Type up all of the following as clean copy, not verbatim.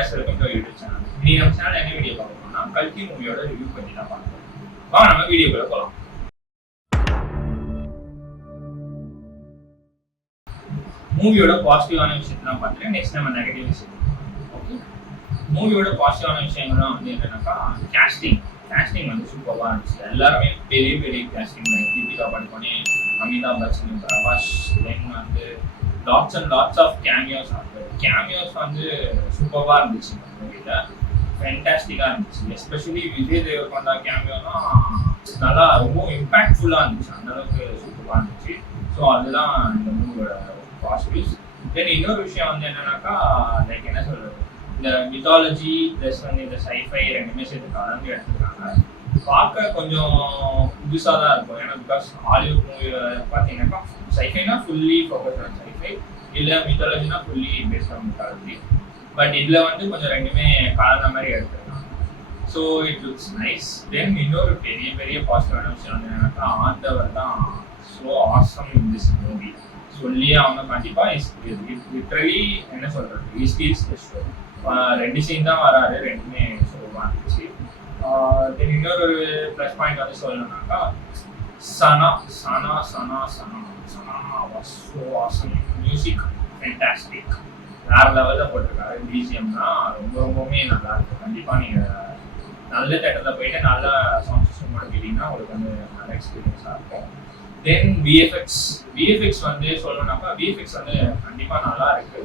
guys, welcome to our YouTube channel. நீ நம்ம channel என்ன வீடியோ பார்க்க போறோம்னா கல்கி மூவியோட ரிவ்யூ பத்தி தான் பார்க்க போறோம். வாங்க நம்ம வீடியோக்குள்ள போலாம். மூவியோட பாசிட்டிவான விஷயத்தெல்லாம் பார்த்துட்டு நெக்ஸ்ட் நம்ம நெகட்டிவ் விஷயம். ஓகே, மூவியோட பாசிட்டிவான விஷயங்கள்லாம் வந்து என்னன்னாக்கா கேஸ்டிங் வந்து சூப்பராக இருந்துச்சு. எல்லாருமே பெரிய பெரிய கேஸ்டிங் தான். தீபிகா படுகோனே, அமிதாப் பச்சன், பிரபாஸ், தென் வந்து lots and lots of cameos வந்து சூப்பராக இருந்துச்சு. மூவியில் ஃபேண்டாஸ்டிக்காக இருந்துச்சு. எஸ்பெஷலி விஜய் தேவரகொண்டா கேமியோனா நல்லா ரொம்ப இம்பாக்ட்ஃபுல்லாக இருந்துச்சு. அந்தளவுக்கு சூப்பராக இருந்துச்சு. ஸோ அதுதான் இந்த மூவியோட பாசிட்டிவ்ஸ். தென் இன்னொரு விஷயம் வந்து என்னன்னாக்கா, லைக் என்ன சொல்றது, இந்த மித்தாலஜி ப்ளஸ் வந்து இந்த சைஃபை ரெண்டுமே சேர்த்து கலந்து எடுத்துருக்காங்க. பார்க்க கொஞ்சம் புதுசாக தான் இருக்கும். ஏன்னா பிகாஸ் ஹாலிவுட் மூவி பார்த்தீங்கன்னாக்கா சைஃபைனா ஃபுல்லி ஃபோக்கஸ் ஆன் சைஃபை, இல்லை மித்தாலஜினா fully based on mythology. But இதில் வந்து கொஞ்சம் ரெண்டுமே கலந்த மாதிரி எடுத்துருக்காங்க. So it looks nice. Then இன்னொரு பெரிய பெரிய பாசிட்டிவான விஷயம் வந்து என்னன்னாக்கா, ஆண்டவர் தான் so awesome in this movie. சொல்லியே அவங்க கண்டிப்பாக லிட்ரலி என்ன சொல்கிறது, இஸ் ஷோ. ரெண்டு சீன் தான் வராது, ரெண்டுமே சூப்பராக இருந்துச்சு. தென் இன்னொரு ப்ளஸ் பாயிண்ட் வந்து சொல்லணும்னாக்கா, Sana was so awesome. Music fantastic, வேறு லெவலில் போட்டிருக்காரு. பிஜிஎம் தான் ரொம்பவுமே நல்லா இருக்கும். கண்டிப்பாக நீங்கள் நல்ல தேட்டரில் போயிட்டு நல்ல சவுண்ட் சிஸ்டம் கேட்டிங்கன்னா உங்களுக்கு வந்து நல்ல எக்ஸ்பீரியன்ஸாக இருக்கும். தென் விஎஃப்எக்ஸ் வந்து சொல்லணும்னாக்கா, விஎஃப்எக்ஸ் வந்து கண்டிப்பாக நல்லா இருக்கு.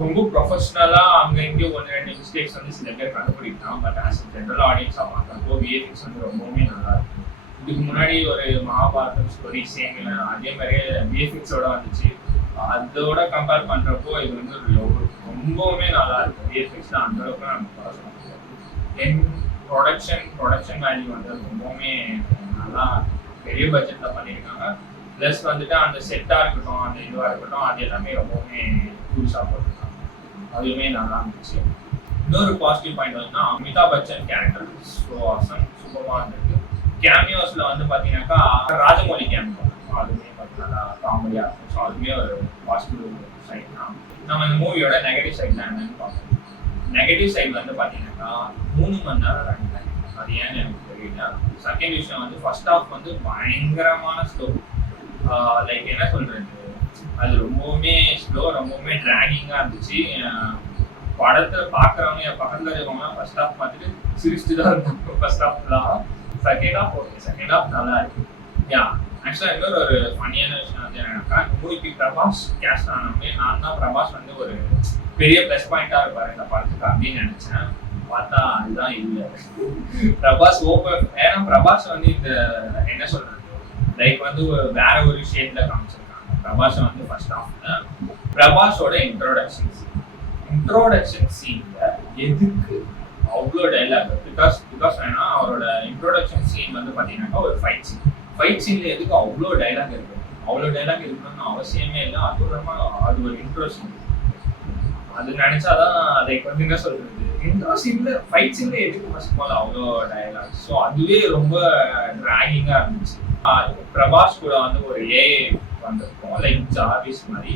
ரொம்ப ப்ரொஃபஷ்னலாக அங்கே இங்கே ஒன்று ரெண்டு மிஸ்டேக்ஸ் வந்து சில பேர் கண்டுபிடிக்கலாம். பட் ஆஸ் ஜென்ரல் ஆடியன்ஸாக பார்க்குறப்போ விஎஃப்எக்ஸ் வந்து ரொம்பவுமே நல்லா இருக்கு. இதுக்கு முன்னாடி ஒரு மகாபாரதம் ஸ்டோரி சேம் அதே மாதிரியே விஎஃப்எக்ஸோட வந்துச்சு. அதோட கம்பேர் பண்ணுறப்போ இது வந்து ரொம்பவுமே நல்லா இருக்கும். விஎஃப்எக்ஸ் தான் அந்த அளவுக்கு நம்ம சொல்ல முடியாது. தென் ப்ரொடக்ஷன் வேல்யூ வந்து ரொம்பவுமே நல்லா பெரிய பட்ஜெட்டில் பண்ணியிருக்காங்க. ப்ளஸ் வந்துட்டு அந்த செட்டாக இருக்கட்டும், அந்த இதுவாக இருக்கட்டும், அது எல்லாமே ரொம்பவுமே புதுசாக போட்டிருக்காங்க. அதுவுமே நல்லா இருந்துச்சு. இன்னொரு பாசிட்டிவ் பாயிண்ட் வந்துன்னா, Amitabh Bachchan character so awesome, சூப்பராக இருந்திருக்கு. கேமியோஸில் வந்து பார்த்தீங்கன்னாக்கா ராஜமௌலி கேமியோ, அதுவுமே பார்த்தீங்கன்னா காமெடியாக இருக்கும். ஸோ அதுவுமே ஒரு பாசிட்டிவ் சைட் தான். நம்ம இந்த மூவியோட நெகட்டிவ் சைட் தான் என்னன்னு பார்ப்போம். நெகட்டிவ் சைட் வந்து பார்த்தீங்கன்னாக்கா 3 மணி நேரம் ரன் டைம். அது ஏன்னு எனக்கு தெரியல. செகண்ட் விஷயம் வந்து ஃபர்ஸ்ட் ஹாஃப் வந்து பயங்கரமான ஸ்லோ. லைக் என்ன சொல்றது, அது ரொம்பவுமே ஸ்லோ, ரொம்பவுமே ட்ராகிங்காக இருந்துச்சு. படத்தை பார்க்குறவங்க பக்கத்தில் இருக்கவங்களாம் ஃபர்ஸ்ட் ஹாஃப் பார்த்துட்டு சிரிச்சுட்டு தான் இருக்கும். ஃபர்ஸ்ட் ஹாஃப் தான். Second half okay, second half நல்லா இருக்கு. ஆக்சுவலாக இன்னொரு ஒரு ஃபன்னியான விஷயம் வந்து என்னன்னாக்கா, மூவிக்கு பிரபாஸ் கேஸ்ட் ஆனவங்க நான் தான் பிரபாஸ் வந்து ஒரு பெரிய ப்ளஸ் பாயிண்டாக இருப்பார் இந்த படத்துக்கு அப்படின்னு நினச்சேன். பார்த்தா அதுதான் இல்லை. பிரபாஸ் ஏன்னா பிரபாஸ் வந்து இந்த என்ன சொல்றது, லைக் வந்து வேற ஒரு ஷேப்ல காமிச்சிருக்காங்க. பிரபாஸ் வந்து ஃபர்ஸ்ட் ஹாஃப்ல பிரபாஸோட இன்ட்ரோடக்ஷன் சீன்ல எதுக்கு அவ்வளோ டைலாக்? பிகாஸ் ஏன்னா அவரோட இன்ட்ரோடக்ஷன் சீன் வந்து பார்த்தீங்கன்னாக்கா ஒரு ஃபைட் சீன்ல எதுக்கு அவ்வளோ டைலாக் இருக்கு? அவ்வளோ டைலாக் இருக்கணும்னு அவசியமே இல்லை. அது ஒரு இன்ட்ரோ சீன். அது நினைச்சாதான் லைக் வந்து என்ன சொல்றது, இன்ட்ரோ சீன்ல ஃபைட் சீன்ல எதுக்கு ஃபர்ஸ்ட் ஆல் அவ்வளோ டைலாக்? ஸோ அதுவே ரொம்ப ட்ராகிங்காக இருந்துச்சு. பிரபாஸ் கூட வந்து ஒரு ஏஐ வந்திருக்கும், லைக் ஜார்விஸ் மாதிரி.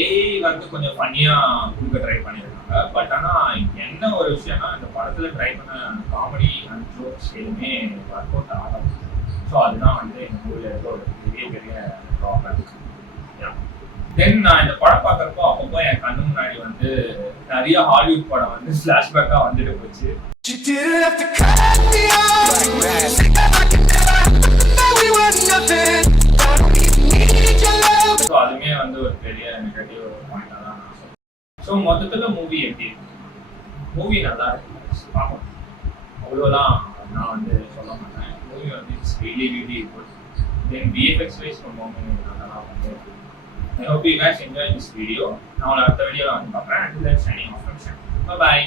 ஏஐ வந்து கொஞ்சம் ஃபன்னியாக கொடுக்க ட்ரை பண்ணியிருக்காங்க. பட் ஆனால் என்ன ஒரு விஷயம்னா, இந்த படத்தில் ட்ரை பண்ண காமெடி அண்ட் ஜோக்ஸ் எதுவுமே ஒர்க் அவுட் ஆகும். ஸோ அதுதான் வந்து இந்த மூவியில் இருக்க ஒரு பெரிய ப்ராப்ளம். தென் நான் இந்த படம் பார்க்குறப்போ அப்பப்போ என் கண்ணு முன்னாடி வந்து நிறைய ஹாலிவுட் படம் வந்து ஃப்ளாஷ்பேக்காக வந்துட்டு போச்சு. ஸோ அதுவுமே வந்து ஒரு பெரிய நெகட்டிவ் பாயிண்டாக தான் நான் சொல்லுவேன். ஸோ மொத்தத்தில் மூவி எப்படி இருக்கு? மூவி நல்லா இருக்கு, பார்க்கணும். அவ்வளோதான் நான் வந்து சொல்ல மாட்டேன். மூவி வந்து it's really good. Then VFX wise ரொம்பவுமே நல்லா வந்து. I hope you guys enjoyed this video. நான் அடுத்த வீடியோவில் வந்து பார்க்குறேன். Until then, signing off from Shan. Bye bye.